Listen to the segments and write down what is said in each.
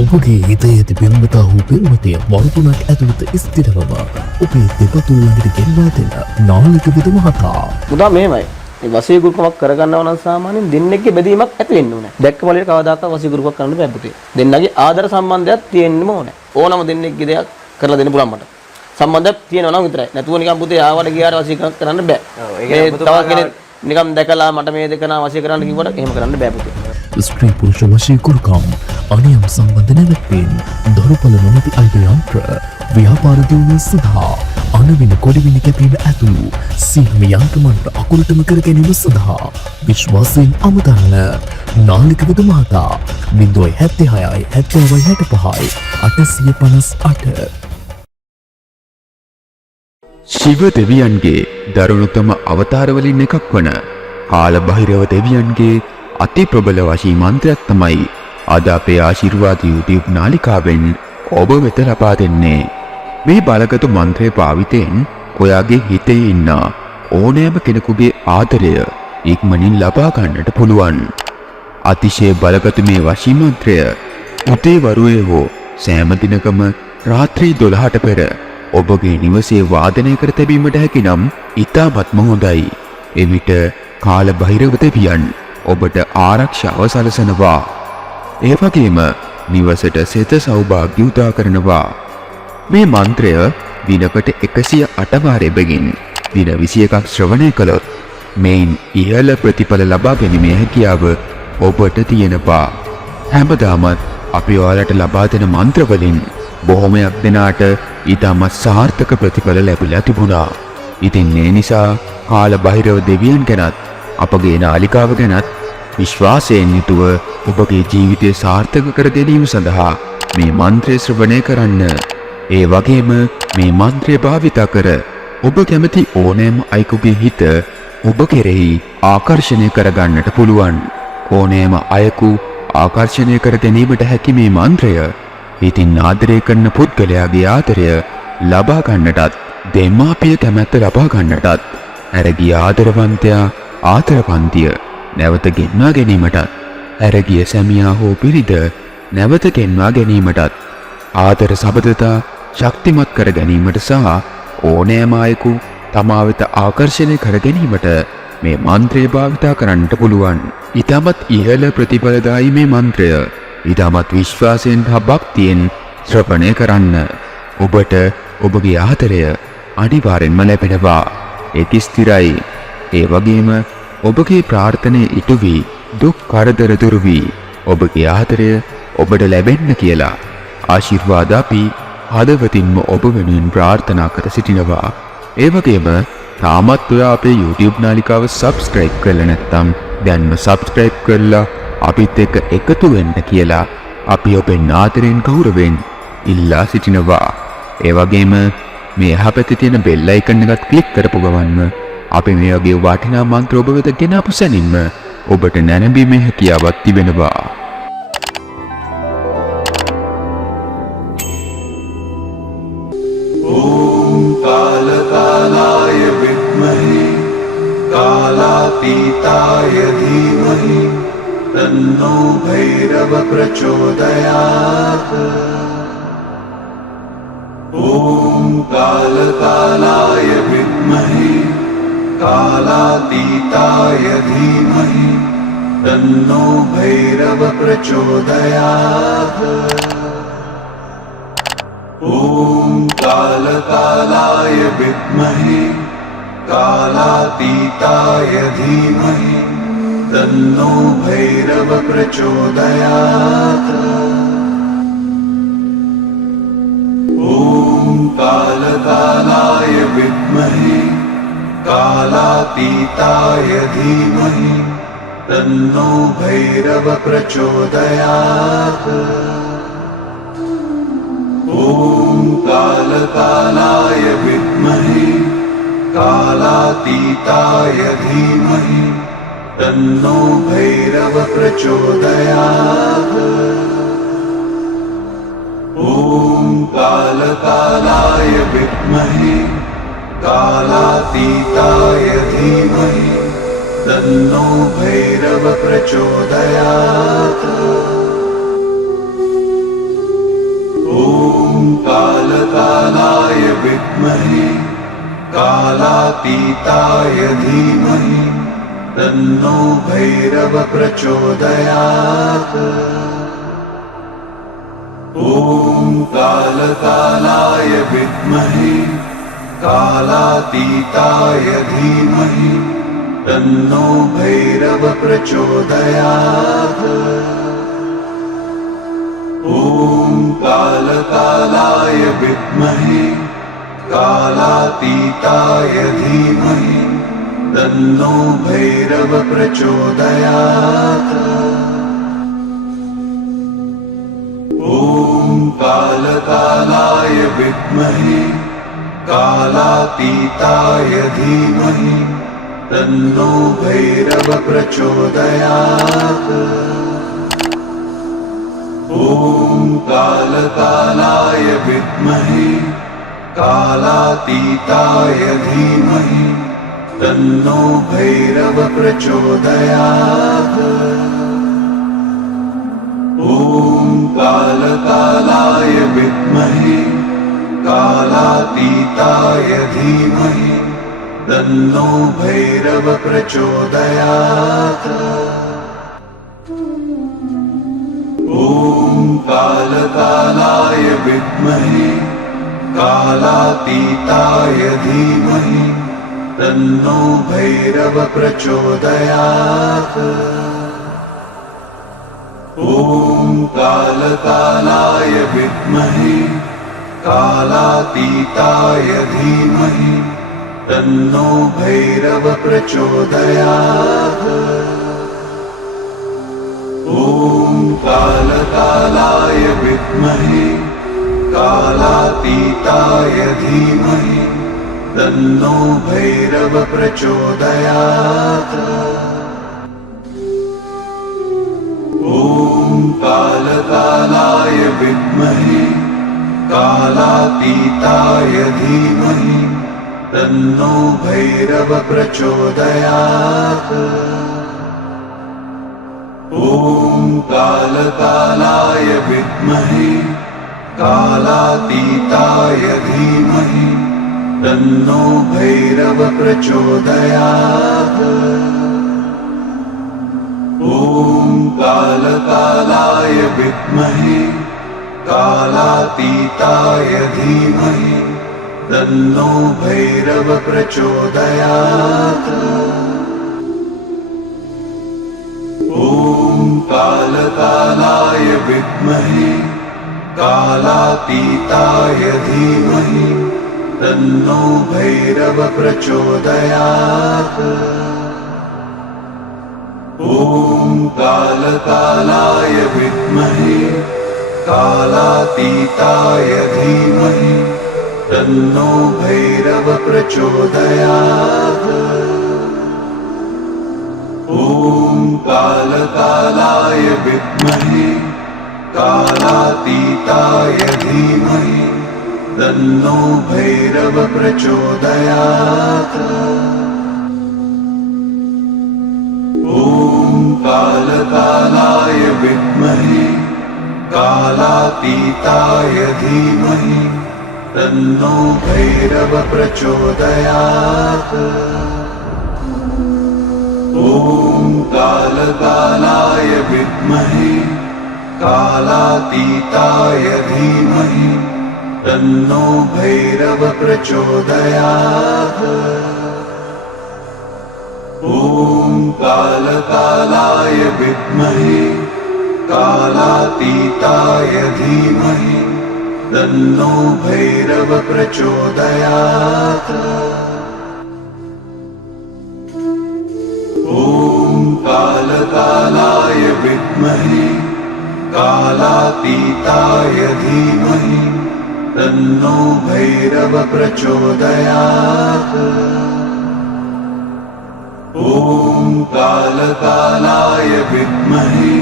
ඔබගේ හිතේ තිබෙනමතා හෝ පෙරමතය වරුතුනක් ඇතුළත ස්ථිරවම ඔබේ දෙපතුල් ළඟට ගෙන්වා දෙන නාලික බුදු මහතා. මුදා මෙහෙමයි. මේ වසී ගුරුකමක් කරගන්නව නම් සාමාන්‍යයෙන් දෙන්නෙක්ගේ බැදීමක් ඇති වෙන්න ඕනේ. දැක්ක බලයට කවදාකවත් වසී ගුරුකමක් කරන්න බෑ පුතේ. දෙන්නගේ ආදර සම්බන්ධයක් තියෙන්නම ඕනේ. ඕනම දෙන්නෙක්ගේ දෙයක් කරලා දෙන්න පුළුවන් මට. සම්බන්ධයක් තියෙනවා නම් විතරයි. නැතුව නිකන් පුතේ ආවට ගියාට වසී කරන්න බෑ. ඒ තව කෙනෙක් නිකන් දැකලා මට මේ දෙක නා වසී කරන්න කිව්වට එහෙම කරන්න බෑ පුතේ. ස්ත්‍රී පුරුෂ වශී කුරුකම් අනියම් සම්බන්ධ නැවැත්වීම දරුපල නොමැති අයිති යන්ත්‍ර ව්‍යාපාර දියුණුව සඳහා අනවින කොඩිවිනි කැපීම ඇතුළු සියලුම යන්ත්‍රමන්ත්‍ර අකුරටම කර ගැනීම සඳහා විශ්වාසයෙන් අමතන්න නාලික බුදු මහතා 076 7065 858. ශිව දෙවියන්ගේ දරුණුතම අවතාරවලින් එකක් වන කාල බහිරව දෙවියන්ගේ අති ප්‍රබල වශී මන්ත්‍රයක් තමයි අද අපේ ආශිර්වාද YouTube නාලිකාවෙන් ඔබ වෙත ලබා දෙන්නේ. මේ බලගතු මන්ත්‍රය පාවිතෙන් ඔයාගේ හිතේ ඉන්න ඕනෑම කෙනෙකුගේ ආදරය ඉක්මනින් ලබා ගන්නට පුළුවන්. අතිශය බලගතු මේ වශී මන්ත්‍රය උදේ වරුවේ හෝ සෑම දිනකම රාත්‍රී 12ට පෙර ඔබගේ නිවසේ වාදනය කර තැබීමට හැකි නම් ඉතාමත්ම හොඳයි. එවිට කාල බහිරව දෙවියන් ඔබට ආරක්ෂාව සලසනවා. ඒ වගේම නිවසට සිත සෞභාග්‍ය උදා කරනවා. මේ මන්ත්‍රය දිනකට 108 වාරයකින් දින 21ක් ශ්‍රවණය කළොත් මේන් ඉහළ ප්‍රතිඵල ලබා ගැනීමේ හැකියාව ඔබට තියෙනවා. හැමදාමත් අපි ඔයාලට ලබා දෙන මන්ත්‍ර වලින් බොහොමයක් දෙනාට ඊටමත් සාර්ථක ප්‍රතිඵල ලැබිලා තිබුණා. ඉතින් ඒ නිසා කාල බහිරව දෙවියන් ගැනත් අපගේ නාලිකාව ගැනත් විශ්වාසයෙන් යුතුව ඔබගේ ජීවිතය සාර්ථක කර ගැනීම සඳහා මේ මන්ත්‍රය ශ්‍රවණය කරන්න. ඒ වගේම මේ මන්ත්‍රය භාවිතා කර ඔබ කැමති ඕනෑම අයෙකුගේ හිත ඔබ කෙරෙහි ආකර්ෂණය කරගන්නට පුළුවන්. ඕනෑම අයෙකු ආකර්ෂණය කර ගැනීමට හැකි මේ මන්ත්‍රය ඉතින් ආදරය කරන පුද්ගලයාගේ ආදරය ලබා ගන්නටත් දෙමාපිය කැමැත්ත ලබා ගන්නටත් ඇරගිය ආදරවන්තයා ආදරවන්තිය නැවත ගෙන්වා ගැනීමටත් ඇරගිය සැමියා හෝ පිරිද නැවත ගෙන්වා ගැනීමටත් ආදර සබඳතා ශක්තිමත් කර ගැනීමට සහ ඕනෑම අයෙකු තමා වෙත ආකර්ෂණය කර ගැනීමට මේ මන්ත්‍රය භාවිතා කරන්නට පුළුවන්. ඊටමත් ඉහළ ප්‍රතිඵලදායී මේ මන්ත්‍රය ඊටමත් විශ්වාසයෙන් හා භක්තියෙන් ශ්‍රවණය කරන්න. ඔබට ඔබගේ ආදරය අනිවාර්යෙන්ම ලැබෙනවා. ඒක ස්ථිරයි. ඒ වගේම ඔබගේ ප්‍රාර්ථනාව ඉටු වී දුක් කරදර දුරු වී ඔබගේ ආදරය ඔබට ලැබෙන්න කියලා ආශිර්වාද අපි හදවතින්ම ඔබ වෙනුවෙන් ප්‍රාර්ථනා කර සිටිනවා. ඒ වගේම තාමත් ඔයා අපේ YouTube නාලිකාව subscribe කරලා නැත්නම් දැන්ම subscribe කරලා අපිත් එක්ක එකතු වෙන්න කියලා අපි ඔබෙන් ආදරෙන් ගෞරවයෙන් ඉල්ලා සිටිනවා. ඒ වගේම මේ යහපැත්තේ තියෙන bell icon එකත් click කරපු ගමන්ම අපි මේ වගේ වටිනා මන්ත්‍ර ඔබ වෙත ගෙනාපු සැනින්ම ඔබට නැරඹීමේ හැකියාවක් තිබෙනවා. ॐ कालकालाय विद्महे कालातीताय धीमहि तन्नो भैरव प्रचोदयात्। ॐ कालकालाय विद्महे कालातीताय धीमहि तन्नो भैरव प्रचोदयात्। ॐ कालकालाय विद्महे कालातीताय धीमहि तन्नो भैरव प्रचोदयात्। ॐ कालकालाय विद्महे कालातीताय धीमहि तन्नो भैरव प्रचोदयात्। ॐ कालकालाय विद्महे कालातीताय धीमहि तन्नो भैरव प्रचोदयात्। ॐ कालकालाय विद्महे कालातीताय धीमहि तन्नो भैरव प्रचोदयात्। कालकालाय विद्महे कालातीताय धीमहि तन्नो भैरव प्रचोदयात्। ॐ कालकालाय विद्महे कालातीताय धीमहि तन्नो भैरव प्रचोदयात्। ॐ कालकालाय विद्महे कालातीताय धीमहि तन्नो भैरव प्रचोदयात्। ॐ कालकालाय विद्महे कालातीताय धीमहि तन्नो भैरव प्रचोदयात्। ॐ कालकालाय विद्महे कालातीताय धीमहि तन्नो भैरव प्रचोदयात्। ॐ कालकालाय विद्महे कालातीताय धीमहि तन्नो भैरव प्रचोदयात्। ॐ कालकालाय विद्महे कालातीताय धीमहि तन्नो भैरव प्रचोदयात्। ॐ कालकालाय विद्महे कालातीताय धीमहि तन्नो भैरव प्रचोदयात्। ॐ कालकालाय विद्महे कालातीताय धीमहि तन्नो भैरव प्रचोदयात्। ॐ कालकालाय विद्महे कालातीताय धीमहि तन्नो भैरव प्रचोदयात्। ॐ कालकालाय विद्महे कालातीताय धीमहि तन्नो भैरव प्रचोदयात्। ॐ कालकालाय विद्महे कालातीताय धीमहि तन्नो भैरव प्रचोदयात्। ॐ कालकालाय विद्महे कालातीताय धीमहि तन्नो भैरव प्रचोदयात्। ॐ कालकालाय विद्महे कालातीताय धीमहि तन्नो भैरव प्रचोदयात्। ॐ कालकालाय विद्महे कालातीताय धीमहि तन्नो भैरव प्रचोदयात्। ॐ कालकालाय विद्महे कालातीताय धीमहि तन्नो भैरव प्रचोदयात्। ॐ कालकालाय विद्महे कालातीताय धीमहि तन्नो भैरव प्रचोदयात्। ॐ कालकालाय विद्महे कालातीताय धीमहि तन्नो भैरव प्रचोदयात्। ॐ कालकालाय विद्महे कालातीताय धीमहि तन्नो भैरव प्रचोदयात्। ॐ कालकालाय विद्महे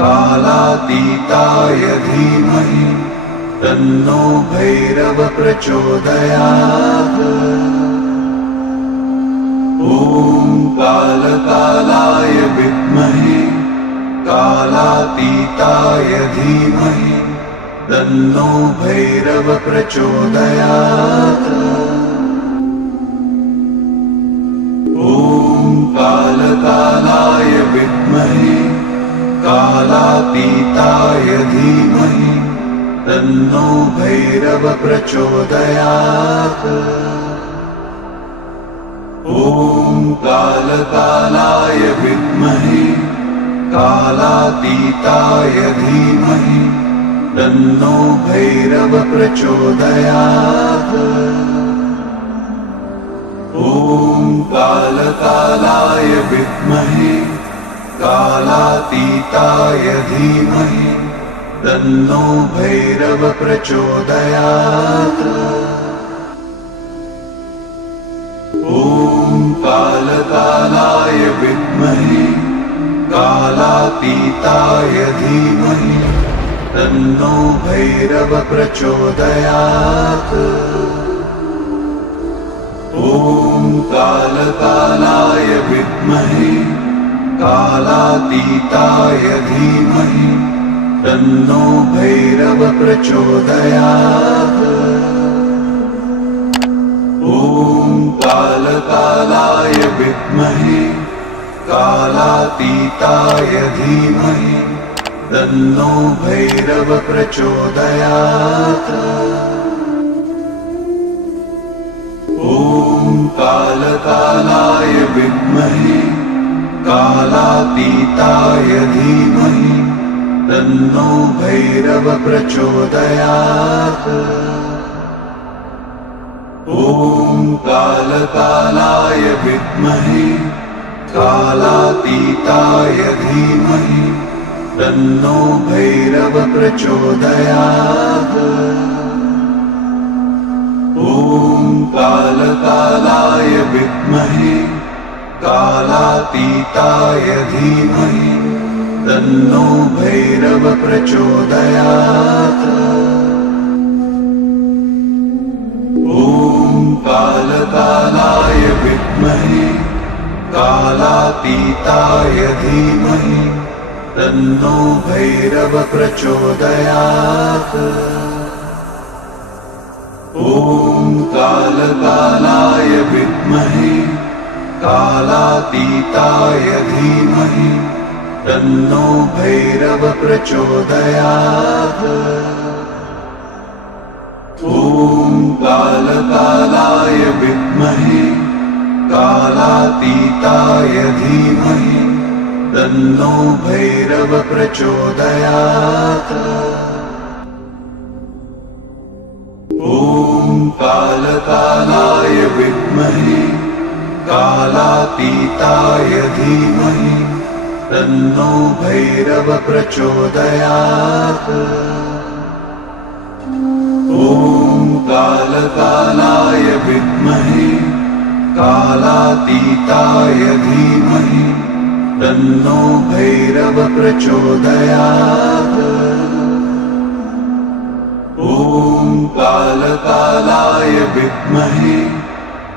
कालातीताय धीमहि तन्नो भैरव प्रचोदयात्। ॐ कालकालाय विद्महे कालातीताय धीमहि तन्नो भैरव प्रचोदयात् ॐ कालकालाय विद्महे कालातीताय धीमहि तन्नो भैरव प्रचोदयात् ॐ कालकालाय विद्महे कालातीताय धीमहि तन्नो भैरव प्रचोदयात् ॐ कालकालाय विद्महे कालातीताय धीमहि तन्नो भैरव प्रचोदयात् ॐ कालकालाय विद्महे कालातीताय धीमहि तन्नो भैरव प्रचोदयात् ॐ कालकालाय विद्महे कालातीताय धीमहि तन्नो भैरव प्रचोदयात् ॐ कालकालाय विद्महे कालातीताय धीमहि तन्नो भैरव प्रचोदयात् ॐ कालकालाय विद्महे कालातीताय धीमहि तन्नो भैरव प्रचोदयात् ॐ कालकालाय विद्महे कालातीताय धीमहि तन्नो भैरव प्रचोदयात् ॐ कालकालाय विद्महे कालातीताय धीमहि तन्नो भैरव प्रचोदयात् ॐ कालकालाय विद्महे कालातीताय धीमहि तन्नो भैरव प्रचोदयात् ॐ कालकालाय विद्महे कालातीताय धीमहि तन्नो भैरव प्रचोदयात् ॐ कालकालाय विद्महे कालातीताय धीमहि तन्नो भैरव प्रचोदयात् ॐ कालकालाय विद्महे कालातीताय धीमहि तन्नो भैरव प्रचोदयात् ॐ कालकालाय विद्महे कालातीताय धीमहि तन्नो भैरव प्रचोदयात् ॐ कालकालाय विद्महे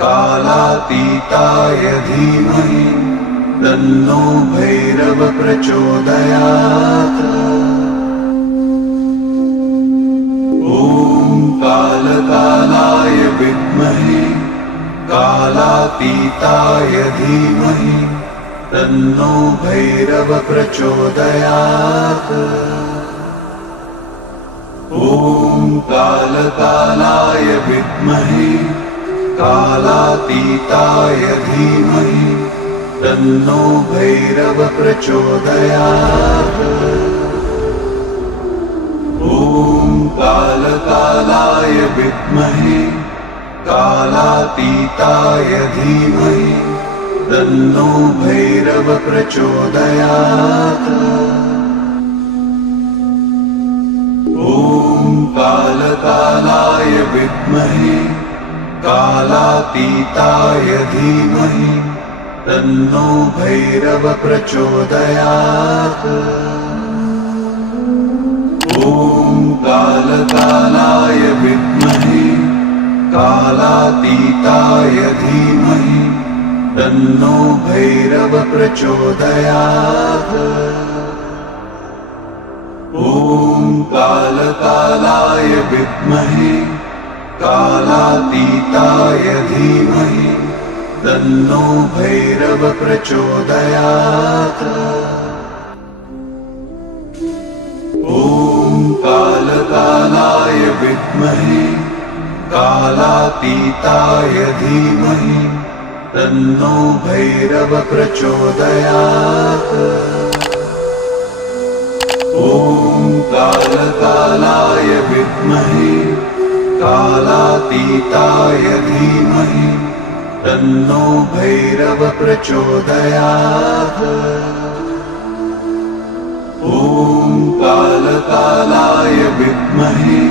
कालातीताय धीमहि तन्नो भैरव प्रचोदयात् ॐ कालकालाय विद्महे कालातीताय धीमहि तन्नो भैरव प्रचोदयात् ॐ कालकालाय विद्महे कालातीताय धीमहि तन्नो भैरव प्रचोदयात् ॐ कालकालाय विद्महे कालातीताय धीमहि तन्नो भैरव प्रचोदयात् ॐ कालकालाय विद्महे कालातीताय धीमहि तन्नो भैरव प्रचोदयात् ॐ कालकालाय विद्महे कालातीताय धीमहि तन्नो भैरव प्रचोदयात् ॐ कालकालाय विद्महे कालातीताय धीमहि तन्नो भैरव प्रचोदयात्। ॐ कालकालाय विद्महे कालातीताय धीमहि तन्नो भैरव प्रचोदयात्। ॐ कालकालाय विद्महे कालातीताय धीमहि तन्नो भैरव प्रचोदयात्। ॐ कालकालाय विद्महे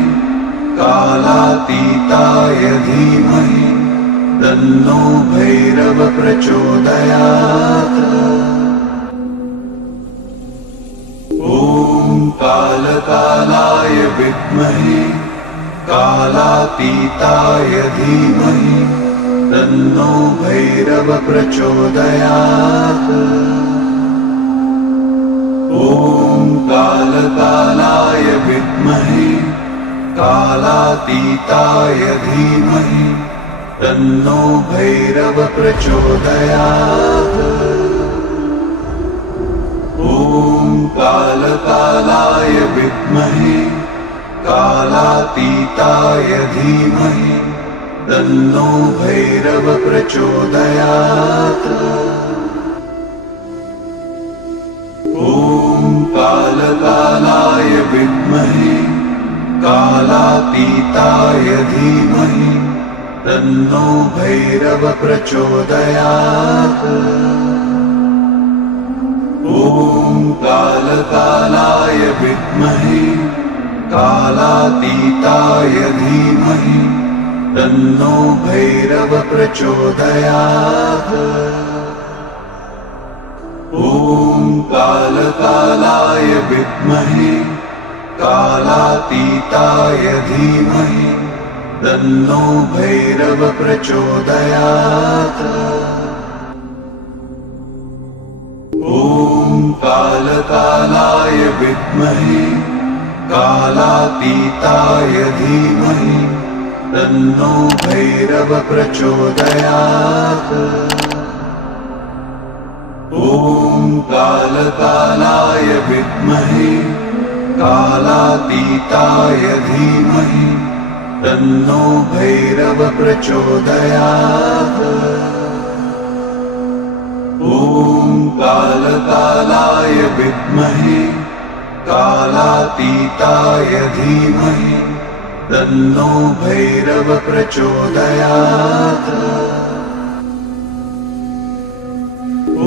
कालातीताय धीमहि तन्नो भैरव प्रचोदयात्। ॐ कालकालाय विद्महे कालातीताय धीमहि तन्नो भैरव प्रचोदयात्। ॐ कालकालाय विद्महे कालातीताय धीमहि तन्नो भैरव प्रचोदयात्। ॐ कालकालाय विद्महे कालातीताय धीमहि तन्नो भैरव प्रचोदयात्। ॐ कालकालाय विद्महे कालातीताय धीमहि तन्नो भैरव प्रचोदयात्। ॐ कालकालाय विद्महे कालातीताय धीमहि तन्नो भैरव प्रचोदयात्। ॐ कालकालाय विद्महे कालातीताय धीमहि तन्नो भैरव प्रचोदयात्। ॐ कालकालाय विद्महे कालातीताय धीमहि तन्नो भैरव प्रचोदयात्। ॐ कालकालाय विद्महे कालातीताय धीमहि तन्नो भैरव प्रचोदयात्। ॐ कालकालाय विद्महे कालातीताय धीमहि तन्नो भैरव प्रचोदयात्।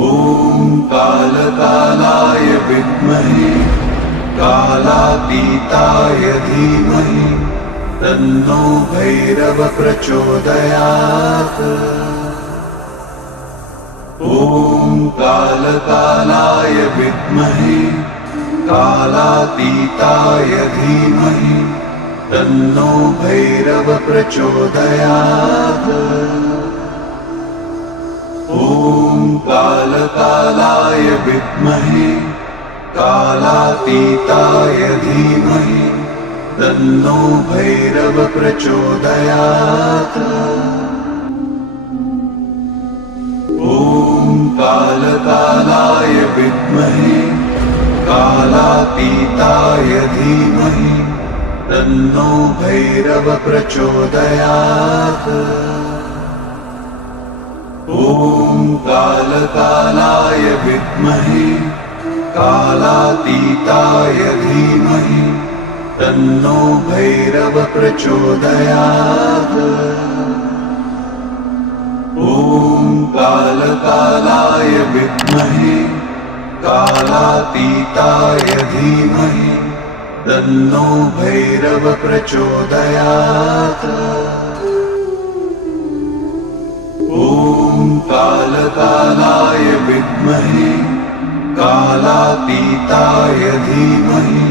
ॐ कालकालाय विद्महे कालातीताय धीमहि तन्नो भैरव प्रचोदयात्। ॐ कालकालाय विद्महे कालातीताय धीमहि तन्नो भैरव प्रचोदयात्। ॐ कालकालाय विद्महे कालातीताय धीमहि तन्नो भैरव प्रचोदयात्। ॐ कालकालाय विद्महे कालातीताय धीमहि तन्नो भैरव प्रचोदयात्। ॐ कालकालाय विद्महे कालातीताय धीमहि तन्नो भैरव प्रचोदयात्। ॐ कालकालाय विद्महे कालातीताय धीमहि तन्नो भैरव प्रचोदयात्। ॐ कालकालाय विद्महे कालातीताय धीमहि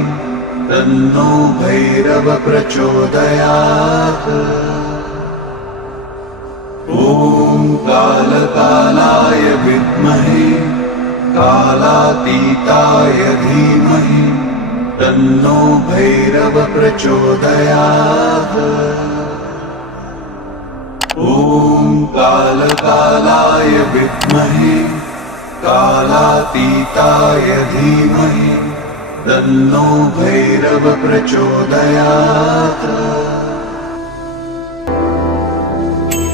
तन्नो भैरव प्रचोदयात्। ॐ कालकालाय विद्महे कालातीताय धीमहि तन्नो भैरव प्रचोदयात् ॐ कालकालाय विद्महे कालातीताय धीमहि तन्नो भैरव प्रचोदयात्